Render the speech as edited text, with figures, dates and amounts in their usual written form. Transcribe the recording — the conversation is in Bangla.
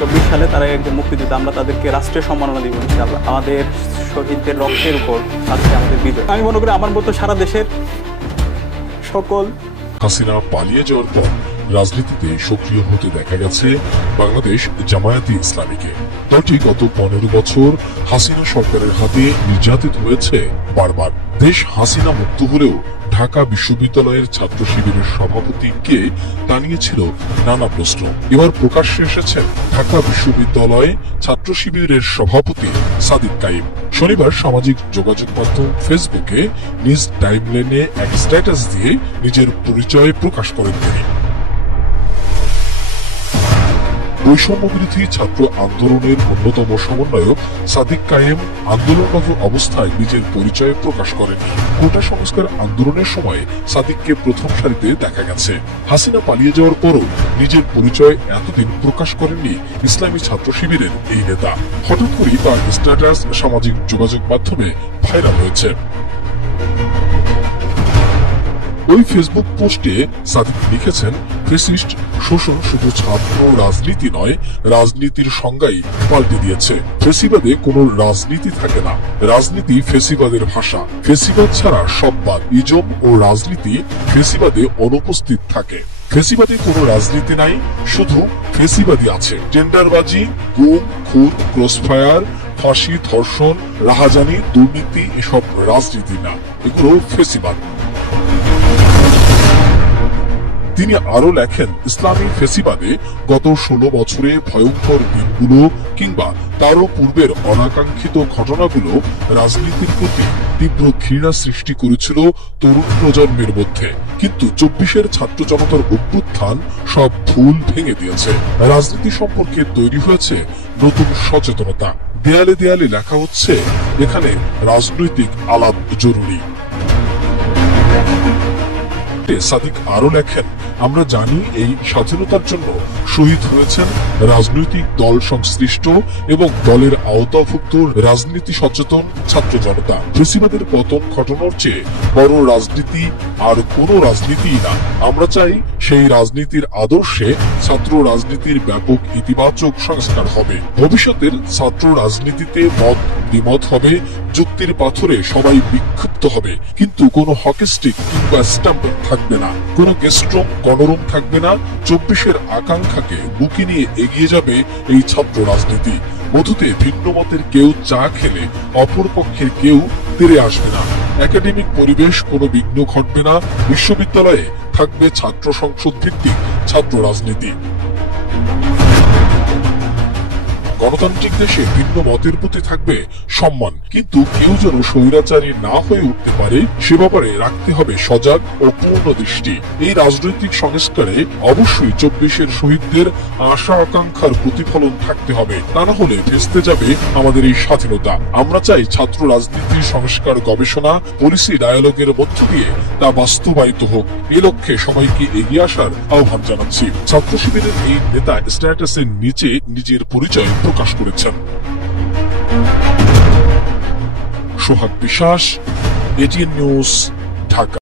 24 সালে তারা একজন মুক্তিযোদ্ধা, আমরা তাদেরকে রাষ্ট্রীয় সম্মাননা দিব ইনশাআল্লাহ। আমাদের শহীদদের রক্তের উপর আজকে আমাদের বিজয়। আমি মনে করি আমার মতো সারা দেশের সকল হাসিনা পালিয়ে যাওয়ার পর রাজনীতিতে সক্রিয় হতে দেখা গেছে বাংলাদেশ জামায়াতে ইসলামীকে। দলটি গত 15 বছর হাসিনা সরকারের হাতে নির্যাতিত হয়েছে বারবার। দেশ হাসিনা মুক্ত হলেও ঢাকা বিশ্ববিদ্যালয়ের ছাত্র শিবিরের সভাপতিকে তা নিয়েছিল নানা প্রশ্ন। এবার প্রকাশ্যে এসেছেন ঢাকা বিশ্ববিদ্যালয়ে ছাত্র শিবিরের সভাপতি সাদিক কায়েম। শনিবার সামাজিক যোগাযোগ মাধ্যম ফেসবুকে নিজ টাইমলাইনে এক স্ট্যাটাস দিয়ে নিজের পরিচয় প্রকাশ করেন তিনি। বৈষম্য বিরোধী ছাত্র আন্দোলনের অন্যতম সমন্বয়ক সাদিক কায়েম আন্দোলনরত অবস্থায় নিজের পরিচয় প্রকাশ করেননি। কোটা সংস্কার আন্দোলনের সময় সাদিককে প্রথম সারিতে দেখা গেছে। হাসিনা পালিয়ে যাওয়ার পরও নিজের পরিচয় এতদিন প্রকাশ করেননি ইসলামী ছাত্র শিবিরের এই নেতা। হঠাৎ করেই তার স্ট্যাটাস সামাজিক যোগাযোগ মাধ্যমে ভাইরাল হয়েছে। ওই ফেসবুক পোস্টে সাদিক লিখেছেন, ফ্যাসিস্ট শোষণ শুধু ছাত্র রাজনীতি নয়, রাজনীতির সংজ্ঞাই পাল্টে দিয়েছে। ফেসিবাদে কোনো রাজনীতি থাকে না, রাজনীতি ফেসিবাদের ভাষা। ফেসিবাদ ছাড়া সব বাদ। ইজম ও রাজনীতি ফেসিবাদে অনুপস্থিত থাকে। ফেসিবাদে কোনো রাজনীতি নাই, শুধু ফেসিবাদী আছে। টেন্ডারবাজি, গুম, খুন, ক্রসফায়ার, ফাঁসি, ধর্ষণ, রাহাজানি, দুর্নীতি এসব রাজনীতি না, এগুলো ফেসিবাদ। তিনি আরো লেখেন, ইসলামী ফেসিবাদে গত 16 বছরে ভয়ঙ্কর দিনগুলো কিংবা তারও পূর্বের অনাকাঙ্ক্ষিত ঘটনাগুলো রাজনীতির প্রতি তীব্র ঘৃণা সৃষ্টি করেছিল তরুণ প্রজন্মের মধ্যে। কিন্তু 24-এর ছাত্র জনতার অভ্যুত্থান সব ভুল ভেঙে দিয়েছে। রাজনীতি সম্পর্কে তৈরি হয়েছে নতুন সচেতনতা। দেয়ালে দেয়ালে লেখা হচ্ছে, এখানে রাজনৈতিক আলাপ জরুরি। সাদিক আরো লেখেন, আমরা জানি এই স্বাধীনতার জন্য শহীদ হয়েছেন রাজনৈতিক দল সংশ্লিষ্ট এবং দলের আওতাভুক্ত রাজনীতি সচেতন ছাত্র জনতা। ফেসিবাদের পতন ঘটানোর চেয়ে বড় রাজনীতি আর কোনো রাজনীতিই না। আমরা চাই সেই রাজনীতির আদর্শে ছাত্র রাজনীতির ব্যাপক ইতিবাচক সংস্কার হবে। ভবিষ্যতের ছাত্র রাজনীতিতে মত দ্বিমত হবে, যুক্তির পাথরে সবাই বিক্ষুব্ধ হবে, কিন্তু কোনো হকি স্টিক কিংবা স্টাম্প থাকবে না, কোনো গেস্ট্রম গণরুম থাকবে না। 24-এর আকাঙ্ক্ষাকে বুকে নিয়ে এগিয়ে যাবে এই ছাত্র রাজনীতি। মধুতে ভিন্ন মতের কেউ চা খেলে অপর পক্ষের কেউ তেড়ে আসবে না। একাডেমিক পরিবেশ কোনো বিঘ্ন ঘটবে না। বিশ্ববিদ্যালয়ে থাকবে ছাত্র সংসদ ভিত্তিক ছাত্র রাজনীতি। গণতান্ত্রিক দেশে ভিন্ন মতের প্রতি থাকবে সম্মান, কিন্তু কেউ যেন স্বৈরাচারী না হয়ে উঠতে পারে সে ব্যাপারে রাখতে হবে সজাগ ও পূর্ণ দৃষ্টি। এই রাজনৈতিক সংস্কারে অবশ্যই 24-এর শহীদদের আশা আকাঙ্ক্ষার প্রতিফলন থাকতে হবে, তা না হলে ভেস্তে যাবে আমাদের এই স্বাধীনতা। আমরা চাই ছাত্র রাজনীতির সংস্কার গবেষণা, পলিসি ডায়ালগের মধ্য দিয়ে তা বাস্তবায়িত হোক। এ লক্ষ্যে সবাইকে এগিয়ে আসার আহ্বান জানাচ্ছি। ছাত্র শিবিরের এই নেতা স্ট্যাটাসের নিচে নিজের পরিচয় প্রকাশ করেছেন। সোহাগ বিশ্বাস, এটিএন নিউজ, ঢাকা।